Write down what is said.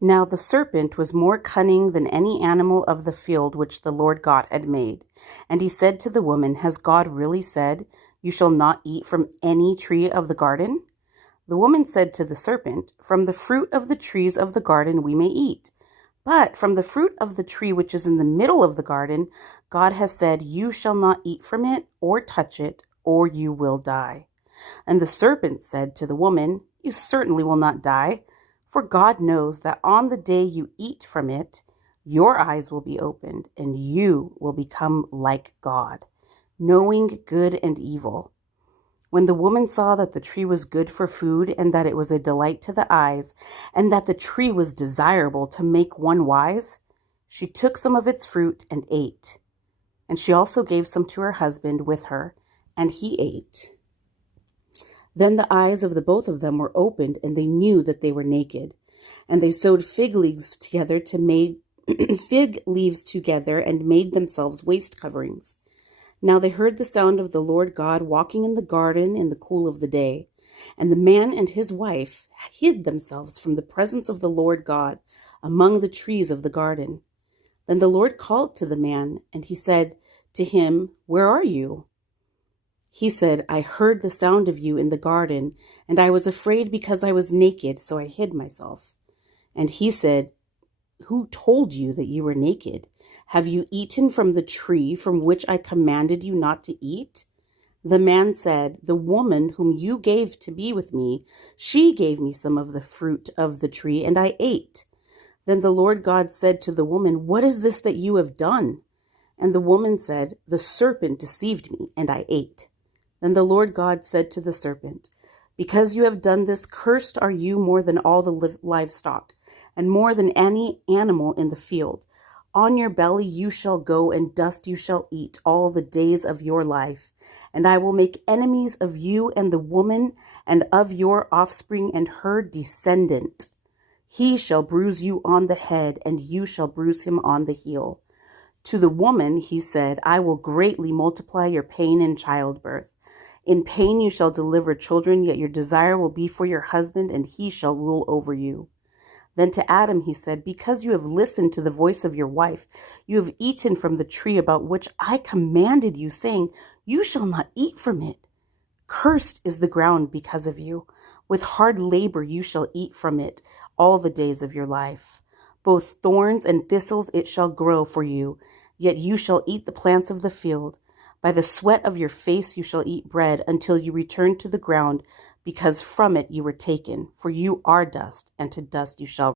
Now the serpent was more cunning than any animal of the field which the Lord God had made. And he said to the woman, Has God really said, You shall not eat from any tree of the garden? The woman said to the serpent, From the fruit of the trees of the garden we may eat. But from the fruit of the tree which is in the middle of the garden, God has said, You shall not eat from it or touch it, or you will die. And the serpent said to the woman, You certainly will not die, for God knows that on the day you eat from it, your eyes will be opened, and you will become like God, knowing good and evil. When the woman saw that the tree was good for food, and that it was a delight to the eyes, and that the tree was desirable to make one wise, she took some of its fruit and ate. And she also gave some to her husband with her, and he ate. Then the eyes of the both of them were opened, and they knew that they were naked. And they sewed fig leaves together and made themselves waist coverings. Now they heard the sound of the Lord God walking in the garden in the cool of the day. And the man and his wife hid themselves from the presence of the Lord God among the trees of the garden. Then the Lord called to the man, and he said to him, Where are you? He said, I heard the sound of you in the garden, and I was afraid because I was naked, so I hid myself. And he said, Who told you that you were naked? Have you eaten from the tree from which I commanded you not to eat? The man said, The woman whom you gave to be with me, she gave me some of the fruit of the tree, and I ate. Then the Lord God said to the woman, What is this that you have done? And the woman said, The serpent deceived me, and I ate. Then the Lord God said to the serpent, Because you have done this, cursed are you more than all the livestock, and more than any animal in the field. On your belly you shall go, and dust you shall eat all the days of your life. And I will make enemies of you and the woman, and of your offspring and her descendant. He shall bruise you on the head, and you shall bruise him on the heel. To the woman he said, I will greatly multiply your pain in childbirth. In pain you shall deliver children, yet your desire will be for your husband, and he shall rule over you. Then to Adam he said, Because you have listened to the voice of your wife, you have eaten from the tree about which I commanded you, saying, You shall not eat from it. Cursed is the ground because of you. With hard labor you shall eat from it all the days of your life. Both thorns and thistles it shall grow for you, yet you shall eat the plants of the field. By the sweat of your face you shall eat bread until you return to the ground, because from it you were taken. For you are dust, and to dust you shall